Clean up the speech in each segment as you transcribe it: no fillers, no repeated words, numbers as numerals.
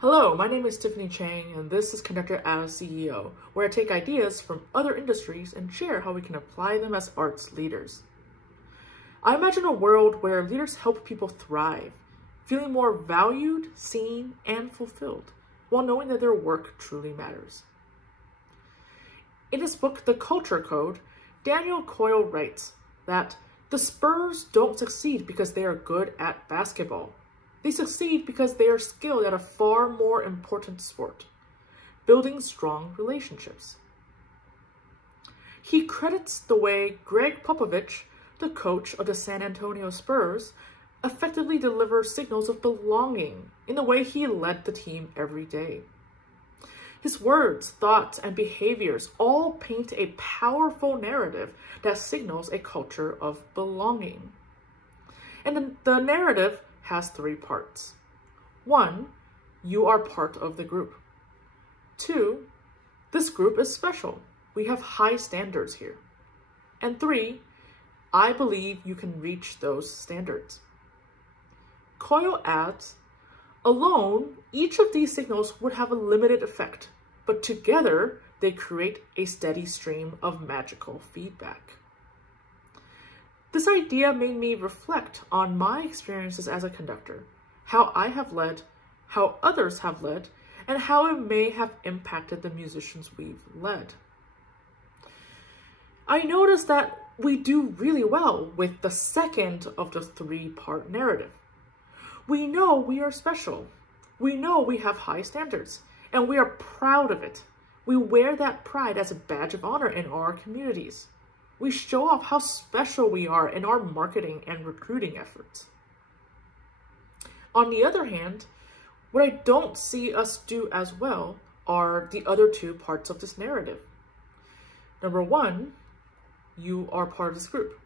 Hello, my name is Tiffany Chang, and this is Conductor as CEO, where I take ideas from other industries and share how we can apply them as arts leaders. I imagine a world where leaders help people thrive, feeling more valued, seen, and fulfilled, while knowing that their work truly matters. In his book, The Culture Code, Daniel Coyle writes that the Spurs don't succeed because they are good at basketball. They succeed because they are skilled at a far more important sport, building strong relationships. He credits the way Gregg Popovich, the coach of the San Antonio Spurs, effectively delivers signals of belonging in the way he led the team every day. His words, thoughts, and behaviors all paint a powerful narrative that signals a culture of belonging. And the narrative has three parts. 1, you are part of the group. 2, this group is special. We have high standards here. And 3, I believe you can reach those standards. Coyle adds, alone, each of these signals would have a limited effect, but together they create a steady stream of magical feedback. This idea made me reflect on my experiences as a conductor, how I have led, how others have led, and how it may have impacted the musicians we've led. I noticed that we do really well with the second of the three-part narrative. We know we are special. We know we have high standards, and we are proud of it. We wear that pride as a badge of honor in our communities. We show off how special we are in our marketing and recruiting efforts. On the other hand, what I don't see us do as well are the other two parts of this narrative. Number 1, you are part of this group.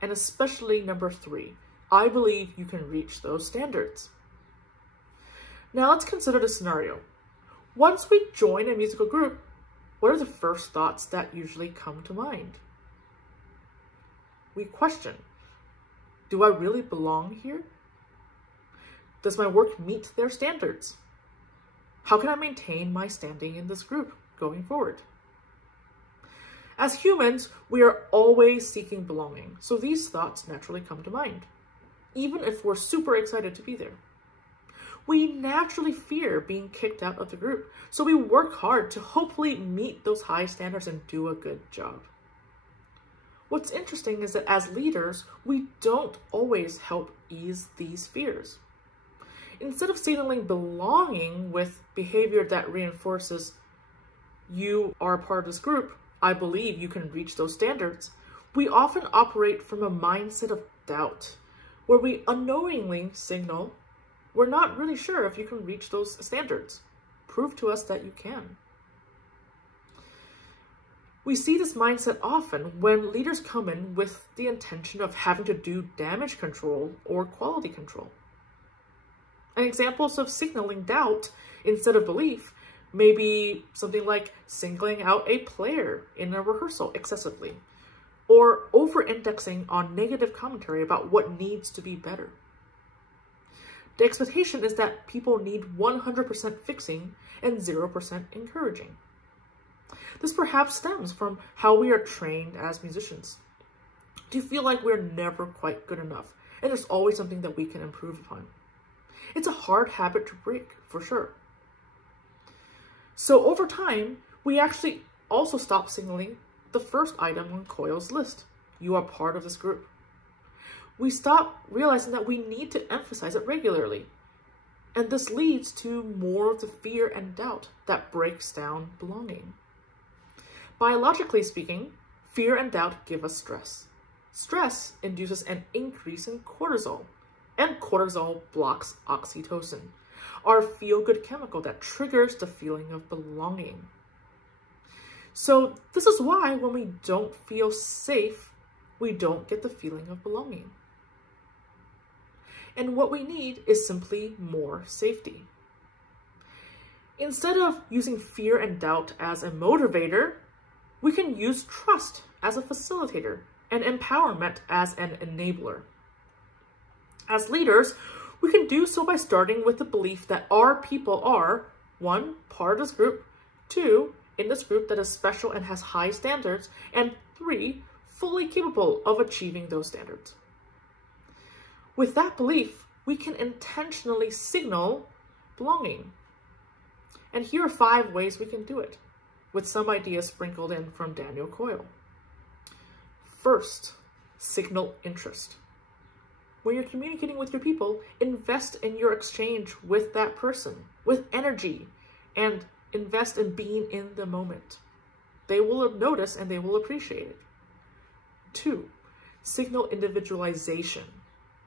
And especially number 3, I believe you can reach those standards. Now let's consider the scenario. Once we join a musical group, what are the first thoughts that usually come to mind? We question, do I really belong here? Does my work meet their standards? How can I maintain my standing in this group going forward? As humans, we are always seeking belonging, so these thoughts naturally come to mind, even if we're super excited to be there. We naturally fear being kicked out of the group, so we work hard to hopefully meet those high standards and do a good job. What's interesting is that as leaders, we don't always help ease these fears. Instead of signaling belonging with behavior that reinforces, you are a part of this group, I believe you can reach those standards, we often operate from a mindset of doubt, where we unknowingly signal, we're not really sure if you can reach those standards. Prove to us that you can. We see this mindset often when leaders come in with the intention of having to do damage control or quality control. And examples of signaling doubt instead of belief may be something like singling out a player in a rehearsal excessively, or over-indexing on negative commentary about what needs to be better. The expectation is that people need 100% fixing and 0% encouraging. This perhaps stems from how we are trained as musicians. Do you feel like we're never quite good enough and there's always something that we can improve upon? It's a hard habit to break, for sure. So over time, we actually also stop signaling the first item on Coyle's list. You are part of this group. We stop realizing that we need to emphasize it regularly. And this leads to more of the fear and doubt that breaks down belonging. Biologically speaking, fear and doubt give us stress. Stress induces an increase in cortisol, and cortisol blocks oxytocin, our feel-good chemical that triggers the feeling of belonging. So this is why when we don't feel safe, we don't get the feeling of belonging. And what we need is simply more safety. Instead of using fear and doubt as a motivator, we can use trust as a facilitator and empowerment as an enabler. As leaders, We can do so by starting with the belief that our people are 1. Part of this group, 2. In this group that is special and has high standards, and 3. Fully capable of achieving those standards. With that belief, we can intentionally signal belonging. And here are 5 ways we can do it, with some ideas sprinkled in from Daniel Coyle. First, signal interest. When you're communicating with your people, invest in your exchange with that person, with energy, and invest in being in the moment. They will notice and they will appreciate it. 2, signal individualization.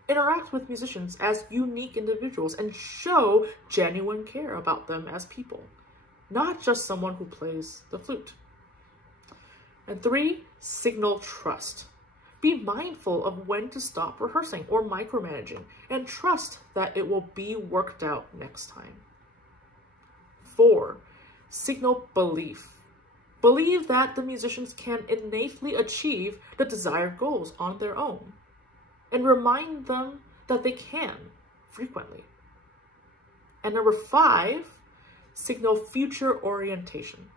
Interact with musicians as unique individuals and show genuine care about them as people, not just someone who plays the flute. And 3, signal trust. Be mindful of when to stop rehearsing or micromanaging and trust that it will be worked out next time. 4, signal belief. Believe that the musicians can innately achieve the desired goals on their own, and remind them that they can frequently. And number 5, signal future orientation.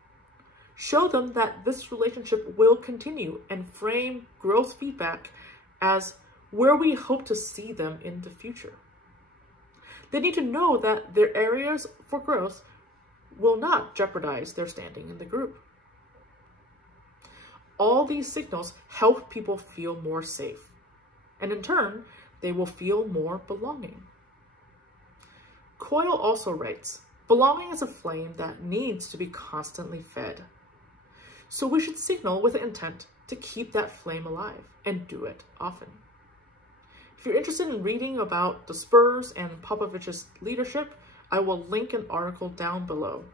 Show them that this relationship will continue and frame growth feedback as where we hope to see them in the future. They need to know that their areas for growth will not jeopardize their standing in the group. All these signals help people feel more safe, and in turn, they will feel more belonging. Coyle also writes, belonging is a flame that needs to be constantly fed. So we should signal with the intent to keep that flame alive and do it often. If you're interested in reading about the Spurs and Popovich's leadership, I will link an article down below.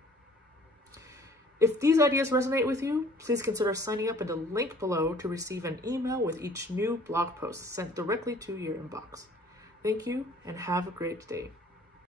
If these ideas resonate with you, please consider signing up in the link below to receive an email with each new blog post sent directly to your inbox. Thank you and have a great day.